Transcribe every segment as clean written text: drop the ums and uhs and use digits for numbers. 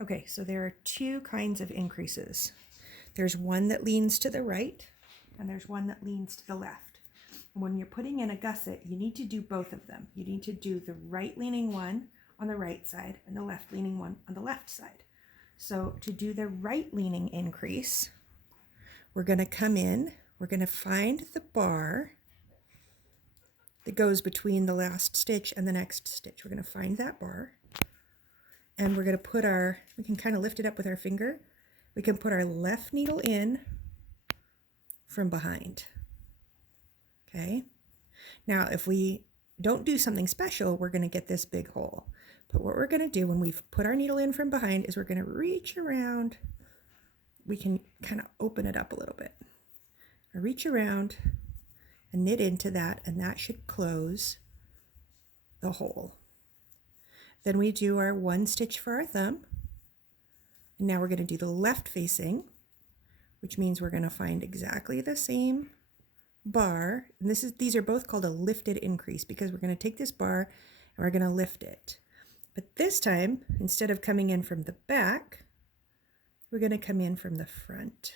Okay, so there are two kinds of increases. There's one that leans to the right, and there's one that leans to the left. And when you're putting in a gusset, you need to do both of them. You need to do the right leaning one on the right side and the left leaning one on the left side. So to do the right leaning increase, we're going to come in, we're going to find the bar that goes between the last stitch and the next stitch. We're going to find that bar, and we're going to put we can kind of lift it up with our finger. We can put our left needle in from behind. Okay. Now, if we don't do something special, we're going to get this big hole. But what we're going to do when we've put our needle in from behind is we're going to reach around. We can kind of open it up a little bit. Reach around and knit into that, and that should close the hole. Then we do our one stitch for our thumb. And now we're going to do the left facing, which means we're going to find exactly the same bar. And these are both called a lifted increase because we're going to take this bar and we're going to lift it. But this time, instead of coming in from the back, we're going to come in from the front.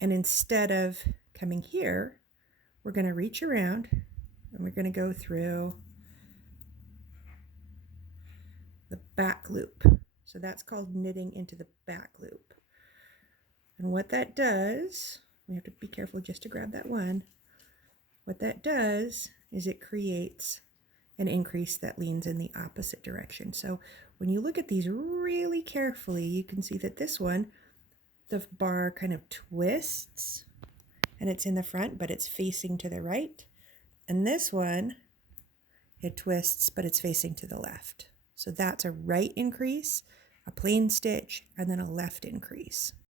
And instead of coming here, we're going to reach around and we're going to go through the back loop. So that's called knitting into the back loop. And what that does, we have to be careful just to grab that one. What that does is it creates an increase that leans in the opposite direction. So when you look at these really carefully, you can see that this one, the bar kind of twists and it's in the front, but it's facing to the right. And this one, it twists, but it's facing to the left. So that's a right increase, a plain stitch, and then a left increase.